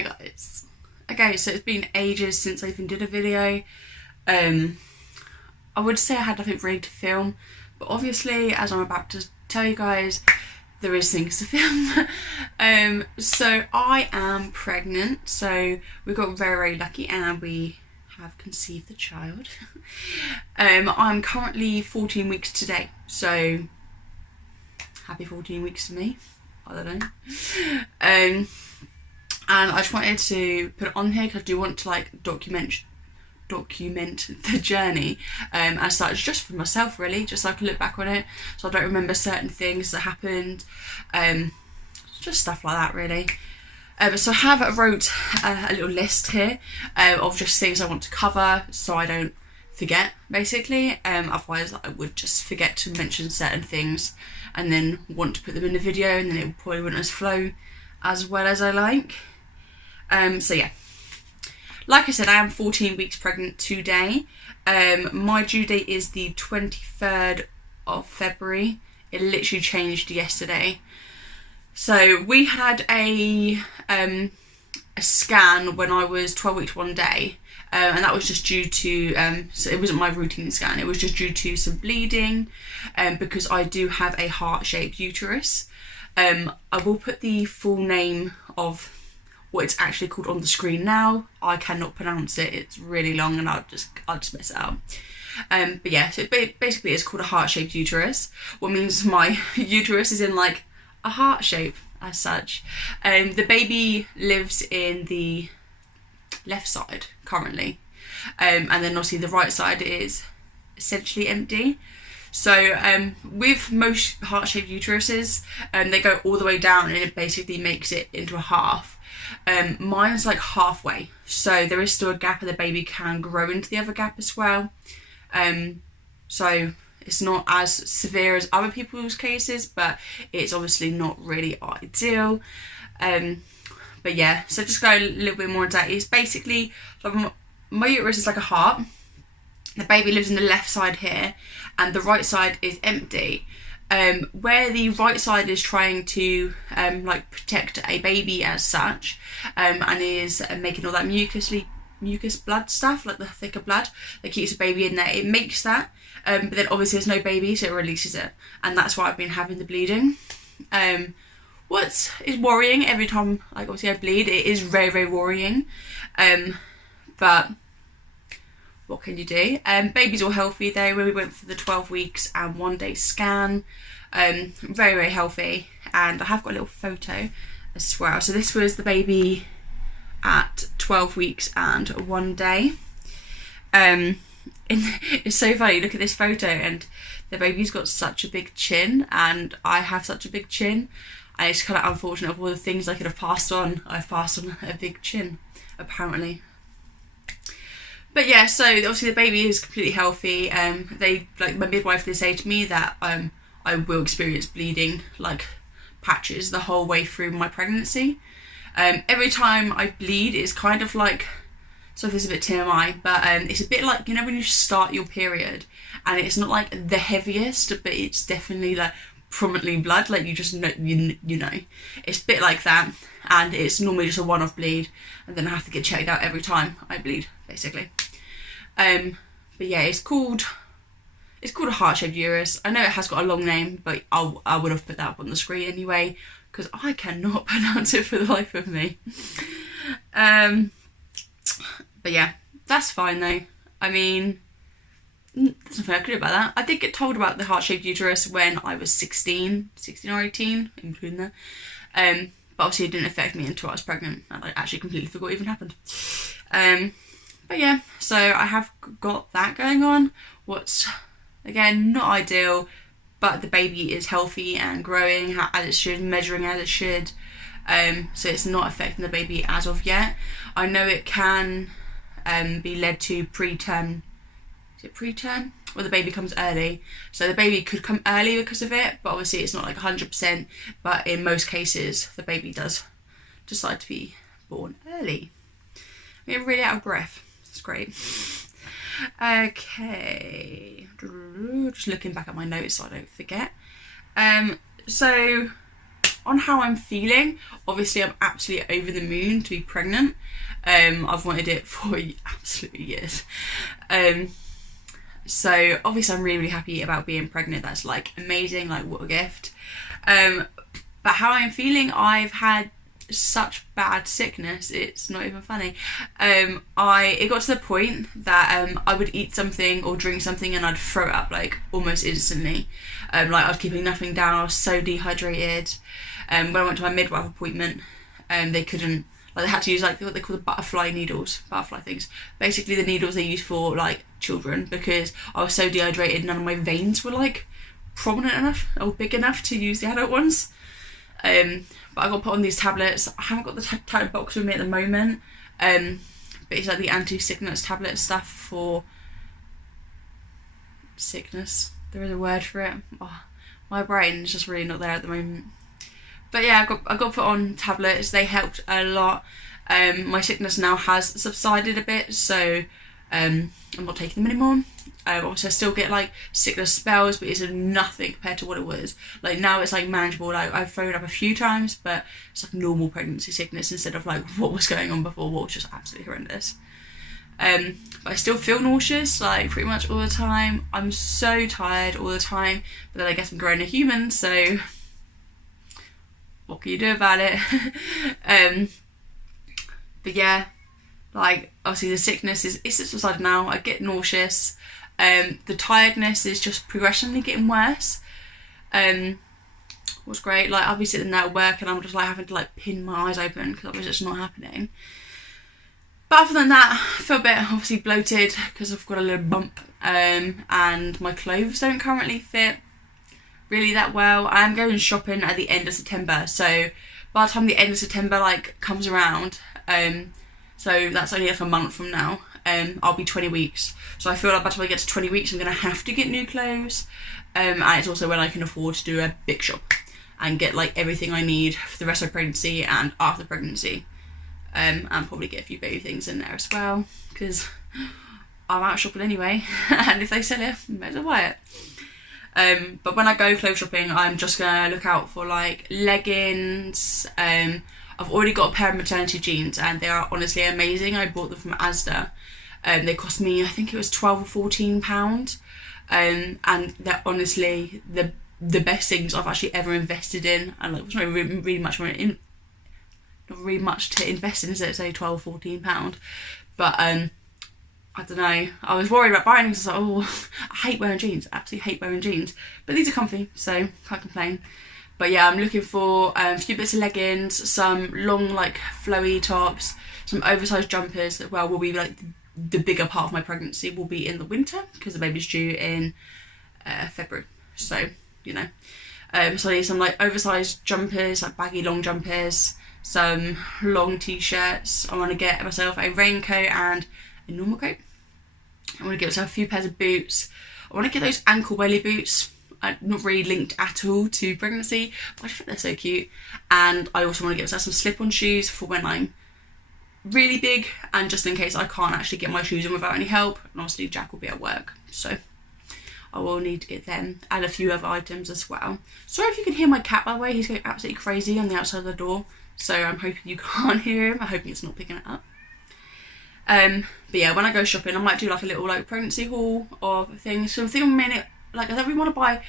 Hi guys. Okay, so it's been ages since I even did a video. I would say I had nothing really to film, but obviously, as I'm about to tell you guys, there is things to film. So I am pregnant, so we got very, very lucky and we have conceived the child. I'm currently 14 weeks today, so happy 14 weeks to me. I don't know. And I just wanted to put it on here because I do want to like document the journey as such, just for myself really, just so I can look back on it so I don't remember certain things that happened, just stuff like that really. So I wrote a little list here of just things I want to cover so I don't forget basically, otherwise I would just forget to mention certain things and then want to put them in the video and then it probably wouldn't flow as well as I like. So yeah, like I said, I am 14 weeks pregnant today. My due date is the 23rd of February. It literally changed yesterday. So we had a scan when I was 12 weeks 1 day, and that was just due to, so it wasn't my routine scan, it was just due to some bleeding, because I do have a heart-shaped uterus. I will put the full name of what it's actually called on the screen now. I cannot pronounce it, it's really long and I'll just mess it up. But yeah, so basically it's called a heart-shaped uterus, what means my uterus is in like a heart shape as such. The baby lives in the left side currently, and then obviously the right side is essentially empty. So with most heart-shaped uteruses, they go all the way down and it basically makes it into a half. Mine's like halfway, so there is still a gap and the baby can grow into the other gap as well. So it's not as severe as other people's cases, but it's obviously not really ideal. But yeah, so just go a little bit more into that. It's basically, my uterus is like a heart. The baby lives in the left side here and the right side is empty. Where the right side is trying to like protect a baby as such, and is making all that mucus blood stuff, like the thicker blood that keeps the baby in there, it makes that, but then obviously there's no baby, so it releases it, and that's why I've been having the bleeding. What is worrying every time, like obviously I bleed, it is very, very worrying, but what can you do? Baby's all healthy though. We went for the 12 weeks and 1 day scan. Very, very healthy, and I have got a little photo as well. So this was the baby at 12 weeks and 1 day. It's so funny, look at this photo and the baby's got such a big chin and I have such a big chin, and it's kind of unfortunate of all the things I could have passed on. I've passed on a big chin apparently. But yeah, so obviously the baby is completely healthy. They, like my midwife, they say to me that I will experience bleeding like patches the whole way through my pregnancy. Every time I bleed, it's kind of like, so this is a bit TMI, but it's a bit like, you know, when you start your period and it's not like the heaviest, but it's definitely like prominently blood, like you just know, you know, it's a bit like that, and it's normally just a one-off bleed, and then I have to get checked out every time I bleed, basically. But yeah, it's called a heart-shaped uterus. I know it has got a long name, but I would have put that up on the screen anyway, because I cannot pronounce it for the life of me. But yeah, that's fine though. I mean, there's nothing I could do about that. I did get told about the heart-shaped uterus when I was 16 or 18, including that. But obviously it didn't affect me until I was pregnant, and I actually completely forgot it even happened. But yeah, so I have got that going on. What's, again, not ideal, but the baby is healthy and growing as it should, measuring as it should. So it's not affecting the baby as of yet. I know it can be led to preterm. Is it preterm? Or the baby comes early. So the baby could come early because of it, but obviously it's not like 100%. But in most cases, the baby does decide to be born early. I'm really out of breath. It's great. Okay. Just looking back at my notes so I don't forget. So on how I'm feeling, obviously I'm absolutely over the moon to be pregnant. I've wanted it for absolutely years. So obviously I'm really, really happy about being pregnant. That's like amazing, like what a gift. But how I'm feeling, I've had such bad sickness, it's not even funny. It got to the point that I would eat something or drink something and I'd throw it up like almost instantly. Like I was keeping nothing down, I was so dehydrated. When I went to my midwife appointment, they couldn't, like they had to use like what they call the butterfly things. Basically the needles they use for like children, because I was so dehydrated, none of my veins were like prominent enough or big enough to use the adult ones. But I got put on these tablets. I haven't got the tablet box with me at the moment, but it's like the anti-sickness tablet stuff for sickness. There is a word for it. Oh, my brain is just really not there at the moment. But yeah, I got put on tablets. They helped a lot. My sickness now has subsided a bit, so I'm not taking them anymore. Obviously I still get like sickness spells, but it's nothing compared to what it was. Like now it's like manageable. Like I've thrown up a few times, but it's like normal pregnancy sickness instead of like what was going on before, what was just absolutely horrendous. But I still feel nauseous like pretty much all the time. I'm so tired all the time, but then I guess I'm growing a human, so what can you do about it? But yeah, like obviously the sickness is subsided now. I get nauseous. The tiredness is just progressively getting worse. What's great, like I'll be sitting there at work and I'm just like having to like pin my eyes open because obviously it's not happening. But other than that, I feel a bit obviously bloated because I've got a little bump, and my clothes don't currently fit really that well. I am going shopping at the end of September, so by the time the end of September like comes around, so that's only like a month from now, I'll be 20 weeks. So I feel like by the time I get to 20 weeks I'm going to have to get new clothes, and it's also when I can afford to do a big shop and get like everything I need for the rest of pregnancy and after pregnancy. And probably get a few baby things in there as well, because I'm out shopping anyway and if they sell it, I may as well buy it. But when I go clothes shopping, I'm just going to look out for like leggings. I've already got a pair of maternity jeans and they are honestly amazing. I bought them from Asda. They cost me, I think it was £12 or £14, and they're honestly the best things I've actually ever invested in. And like, it's not really much more not really much to invest in, is it? It's only £12 or £14, but I don't know, I was worried about buying them because I was like, oh, I hate wearing jeans, absolutely hate wearing jeans, but these are comfy, so can't complain. But yeah, I'm looking for a few bits of leggings, some long like flowy tops, some oversized jumpers that will be like the bigger part of my pregnancy will be in the winter because the baby's due in February, so you know. So I need some like oversized jumpers, like baggy long jumpers, some long t-shirts. I want to get myself a raincoat and a normal coat. I want to get myself a few pairs of boots. I want to get those ankle welly boots. Not really linked at all to pregnancy, but I think they're so cute. And I also want to get myself some slip-on shoes for when I'm really big, and just in case I can't actually get my shoes on without any help. And obviously Jack will be at work, so I will need to get them and a few other items as well. Sorry if you can hear my cat, by the way. He's going absolutely crazy on the outside of the door, so I'm hoping you can't hear him. I'm hoping it's not picking it up. But yeah, when I go shopping, I might do like a little like pregnancy haul of things. So the thing a minute, like I don't really want to buy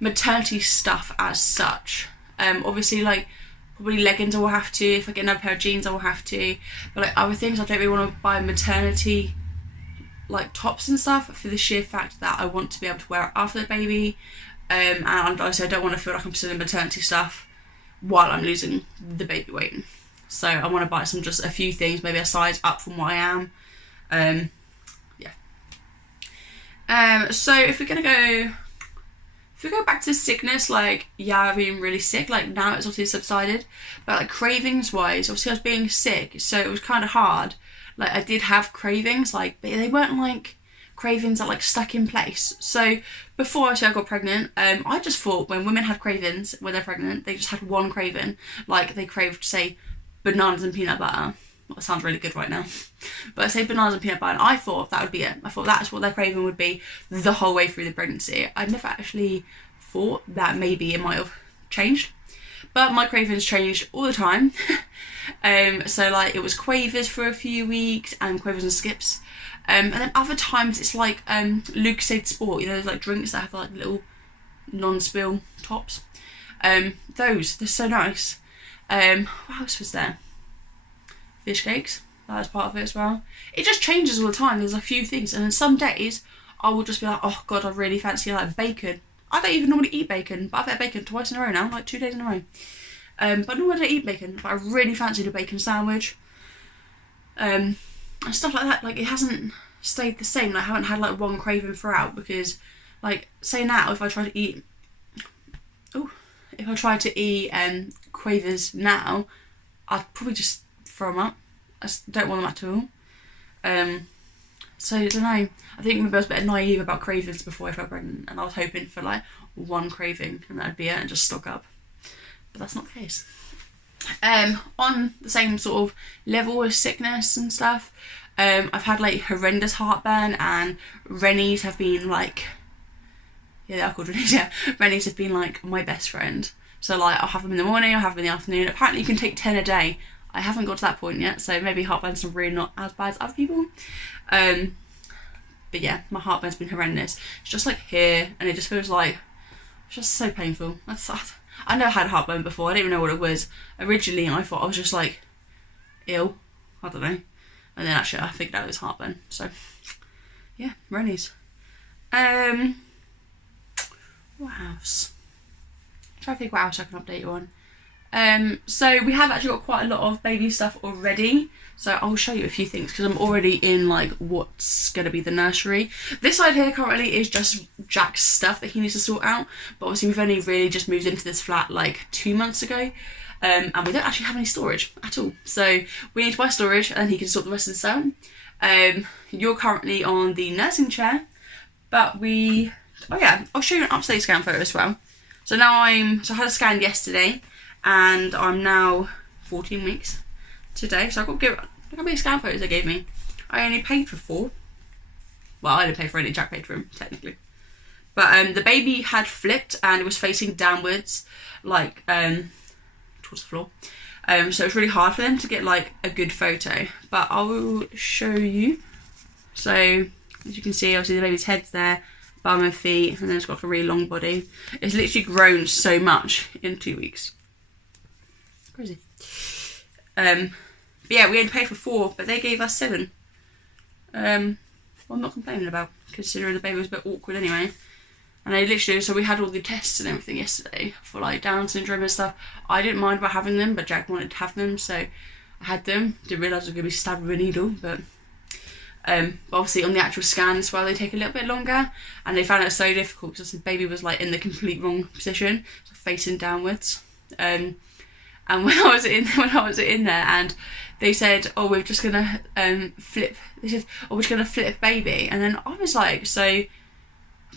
maternity stuff as such. Obviously like probably leggings I will have to. If I get another pair of jeans I will have to. But like other things I don't really want to buy maternity like tops and stuff, for the sheer fact that I want to be able to wear it after the baby. And also I don't want to feel like I'm still in maternity stuff while I'm losing the baby weight. So I want to buy just a few things, maybe a size up from what I am. So if we go back to sickness, like yeah, I've been really sick. Like now it's obviously subsided, but like cravings wise, obviously I was being sick, so it was kind of hard. Like I did have cravings, like but they weren't like cravings that like stuck in place. So before I got pregnant, I just thought when women had cravings when they're pregnant, they just had one craving, like they craved say bananas and peanut butter. Well, that sounds really good right now, but I say bananas and peanut butter, and I thought that would be it. I thought that's what their craving would be the whole way through the pregnancy. I never actually thought that maybe it might have changed, But my cravings changed all the time. So like it was quavers for a few weeks and quavers and skips. And then other times it's like Lucozade Sport, you know, those like drinks that have like little non-spill tops. Those, they're so nice. What else was there? Fish cakes, that was part of it as well. It just changes all the time. There's a few things, and then some days I will just be like, oh god, I really fancy like bacon. I don't even normally eat bacon, but I've had bacon twice in a row now, like 2 days in a row. But normally I don't eat bacon, but I really fancied a bacon sandwich. And stuff like that. Like it hasn't stayed the same. Like, I haven't had like one craving throughout, because like say now if I try to eat quavers now, I'd probably just throw them up. I just don't want them at all. So I don't know. I think maybe I was a bit naive about cravings before I felt pregnant, and I was hoping for like one craving and that'd be it and just stock up. But that's not the case. On the same sort of level as sickness and stuff, I've had like horrendous heartburn, and Rennies have been like, yeah, they are called Rennies, yeah. Rennies have been like my best friend. So like I'll have them in the morning, I'll have them in the afternoon. Apparently you can take 10 a day. I haven't got to that point yet, so maybe heartburn's really not as bad as other people. But yeah, my heartburn's been horrendous. It's just like here, and it just feels like, it's just so painful. I never had heartburn before, I didn't even know what it was. Originally I thought I was just like ill, I don't know. And then actually I figured out it was heartburn. So yeah, Rennies. What else? Try to think what else I can update you on. So we have actually got quite a lot of baby stuff already, so I'll show you a few things because I'm already in like what's going to be the nursery. This side here currently is just Jack's stuff that he needs to sort out, but obviously we've only really just moved into this flat like 2 months ago, and we don't actually have any storage at all, so we need to buy storage and then he can sort the rest of this out. You're currently on the nursing chair, but oh yeah, I'll show you an up-to-date scan photo as well. So now I had a scan yesterday, and I'm now 14 weeks today, so I've got to look how many scan photos they gave me. I only paid for 4. Well, I didn't pay for any, Jack paid for them, technically. But the baby had flipped and it was facing downwards, like towards the floor. So it's really hard for them to get like a good photo, but I will show you. So as you can see, obviously the baby's head's there, bum and feet, and then it's got a really long body. It's literally grown so much in 2 weeks. Crazy. But yeah, we only paid for 4, but they gave us 7. Well, I'm not complaining about, considering the baby was a bit awkward anyway. And they literally, so we had all the tests and everything yesterday for like Down syndrome and stuff. I didn't mind about having them, but Jack wanted to have them, so I had them. Didn't realise I was going to be stabbed with a needle, but obviously on the actual scan as well, they take a little bit longer, and they found it so difficult because the baby was like in the complete wrong position, so facing downwards. And when I was in there, and they said, "Oh, we're just gonna flip." They said, "Oh, we're just gonna flip baby," and then I was like, so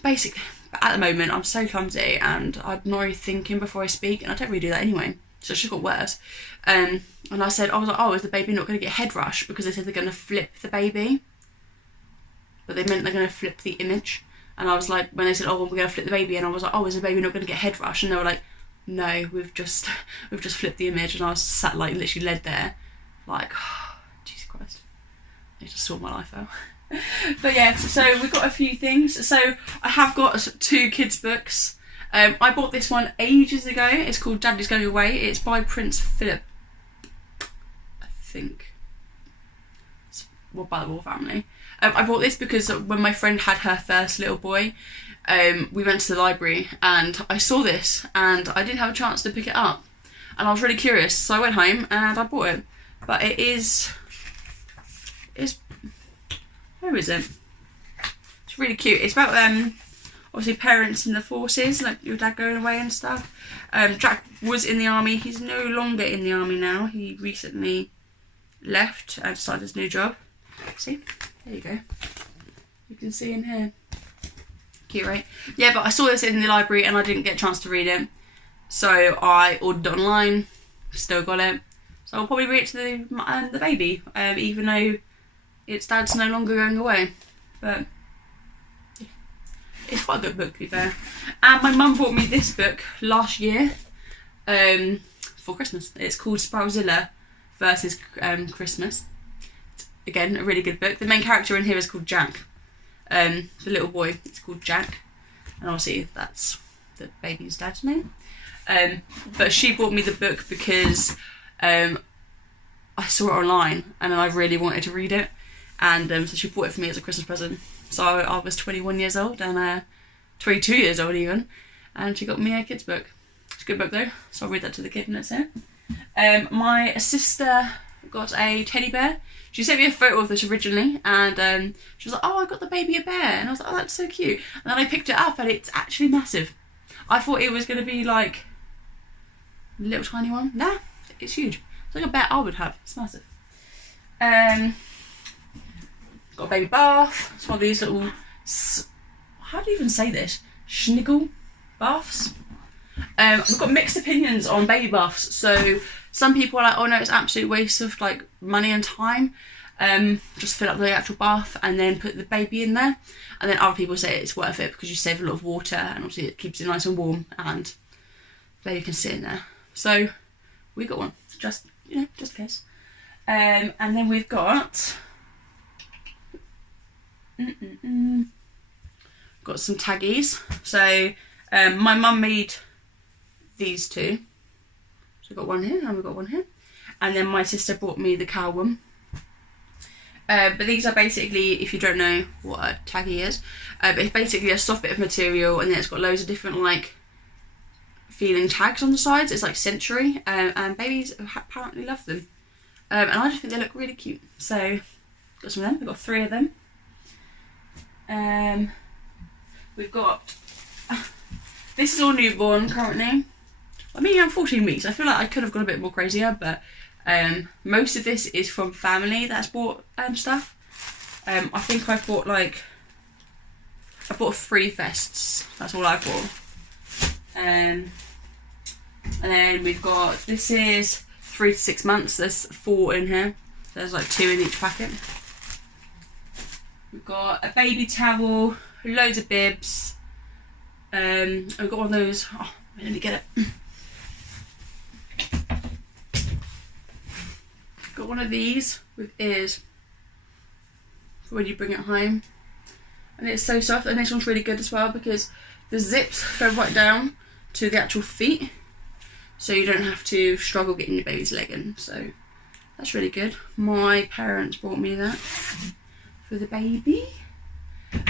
basically, at the moment, I'm so clumsy, and I'm not really thinking before I speak, and I don't really do that anyway. So it's just got worse. And I was like, "Oh, is the baby not gonna get head rush?" Because they said they're gonna flip the baby, but they meant they're gonna flip the image. And I was like, when they said, "Oh, well, we're gonna flip the baby," and I was like, "Oh, is the baby not gonna get head rush?" And they were like, "No, we've just flipped the image," and I was sat like literally led there, like, oh, Jesus Christ, I need to sort my life out. But yeah, so we've got a few things. So I have got 2 kids books. I bought this one ages ago. It's called Daddy's Going Away. It's by Prince Philip, I think. It's by the Royal Family. I bought this because when my friend had her first little boy, we went to the library and I saw this and I didn't have a chance to pick it up, and I was really curious, so I went home and I bought it. But it's where is it? It's really cute. It's about obviously parents in the forces, like your dad going away and stuff. Jack was in the army. He's no longer in the army now. He recently left and started his new job. See, there you go. You can see in here. Cute, right? Yeah, but I saw this in the library and I didn't get a chance to read it, so I ordered it online. Still got it, so I'll probably read it to the baby, even though its dad's no longer going away. But yeah, it's quite a good book, to be fair. And my mum bought me this book last year. for Christmas. It's called Sproutzilla versus Christmas. Again, a really good book. The main character in here is called Jack. The little boy, it's called Jack. And obviously that's the baby's dad's name. But she bought me the book because I saw it online and I really wanted to read it. And so she bought it for me as a Christmas present. So I was 21 years old and 22 years old even. And she got me a kid's book. It's a good book though, so I'll read that to the kid and that's it. My sister got a teddy bear. She sent me a photo of this originally and she was like, oh, I got the baby a bear. And I was like, oh, that's so cute. And then I picked it up and it's actually massive. I thought it was going to be like a little tiny one. Nah, it's huge. It's like a bear I would have. It's massive. Got a baby bath. It's one of these little, how do you even say this? Schniggle baths. We've got mixed opinions on baby baths. So some people are like, oh no, it's an absolute waste of like money and time. Just fill up the actual bath and then put the baby in there. And then other people say it's worth it because you save a lot of water and obviously it keeps it nice and warm and the baby can sit in there. So we got one, just in case. And then we've got got some taggies. So my mum made these two. So we've got one here and we've got one here. And then my sister brought me the cow one. But these are basically, if you don't know what a taggy is, but it's basically a soft bit of material and then it's got loads of different like feeling tags on the sides. It's like sensory and babies apparently love them. And I just think they look really cute. So got some of them, we've got 3 of them. We've got, this is all newborn currently. I mean, I'm 14 weeks. I feel like I could have gone a bit more crazier, but most of this is from family that's bought stuff. I think I bought I bought 3 vests. That's all I bought. And then we've got, this is 3 to 6 months. There's 4 in here. There's like 2 in each packet. We've got a baby towel, loads of bibs. We've got one of those. Oh, let me get it. Got one of these with ears for when you bring it home, and it's so soft. And this one's really good as well because the zips go right down to the actual feet, so you don't have to struggle getting your baby's leg in. So that's really good. My parents bought me that for the baby.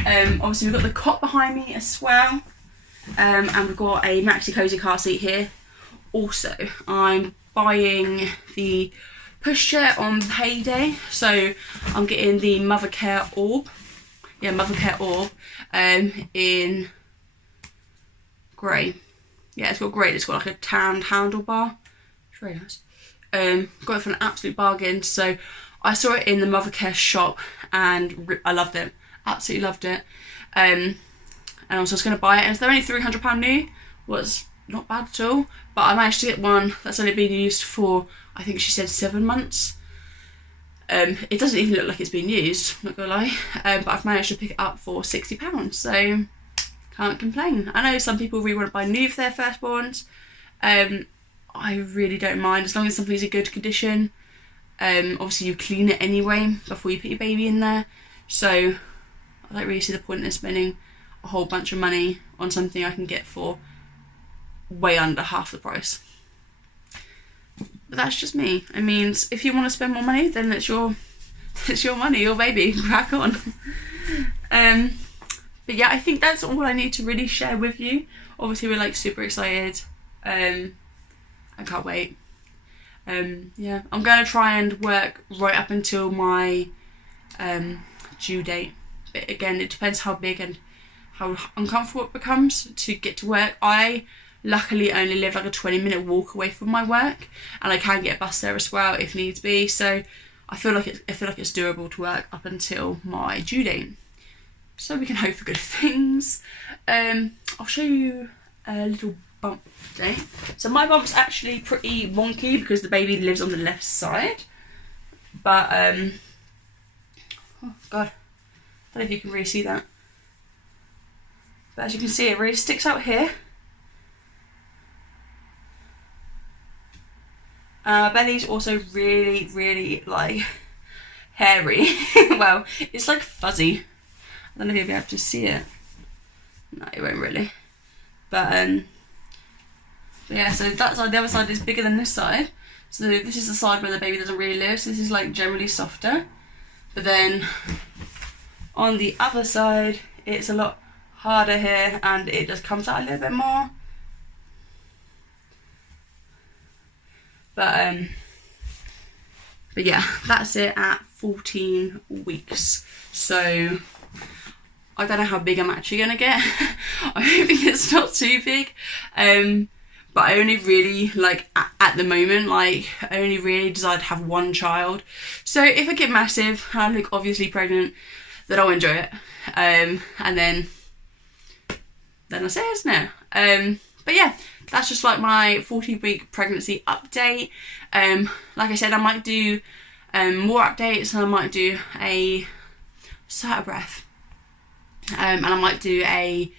Obviously we've got the cot behind me as well, and we've got a maxi cozy car seat here. Also, I'm buying the pushchair on payday, so I'm getting the Mothercare Orb. Yeah, Mothercare Orb in grey. Yeah, it's got grey. It's got like a tanned handlebar. It's very nice. Got it for an absolute bargain. So I saw it in the Mothercare shop and I loved it. Absolutely loved it. And I was just going to buy it. And they're only £300 new. Was not bad at all. But I managed to get one that's only been used for, I think she said 7 months. It doesn't even look like it's been used, not gonna lie. But I've managed to pick it up for £60, so can't complain. I know some people really want to buy new for their firstborns. I really don't mind as long as something's in good condition. Obviously you clean it anyway before you put your baby in there, so I don't really see the point in spending a whole bunch of money on something I can get for way under half the price. But that's just me. I mean, if you want to spend more money, then it's your money, your baby, crack on. But yeah, I think that's all I need to really share with you. Obviously we're like super excited. I can't wait. Yeah, I'm going to try and work right up until my due date. But again, it depends how big and how uncomfortable it becomes to get to work. I luckily only live like a 20-minute walk away from my work, and I can get a bus there as well if needs be. So I feel like it's doable to work up until my due date. So we can hope for good things. I'll show you a little bump today. So my bump's actually pretty wonky because the baby lives on the left side. But oh god, I don't know if you can really see that. But as you can see, it really sticks out here. Belly's also really, really like hairy. Well, it's like fuzzy. I don't know if you'll be able to see it. No, you won't really. But yeah, so that side, the other side is bigger than this side. So this is the side where the baby doesn't really live. So this is like generally softer. But then on the other side, it's a lot harder here, and it just comes out a little bit more. But yeah, that's it at 14 weeks. So I don't know how big I'm actually gonna get. I hope it's not too big. But I only really, like, at the moment, like, I only really desire to have one child. So if I get massive, and I look obviously pregnant, then I'll enjoy it. And then I say it's no. But yeah, that's just like my 14-week pregnancy update. Like I said, I might do more updates, and I might do a out of breath. And I might do a,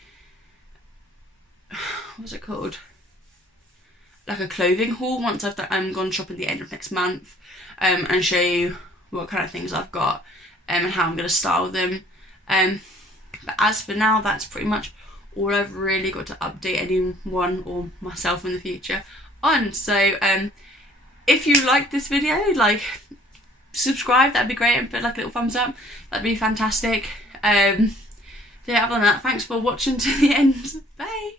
what's it called? Like a clothing haul once I've gone shopping at the end of next month, and show you what kind of things I've got, and how I'm going to style them. But as for now, that's pretty much all I've really got to update anyone or myself in the future on. So if you like this video, like, subscribe, that'd be great, and put like a little thumbs up, that'd be fantastic. Yeah, other than that, thanks for watching to the end. Bye.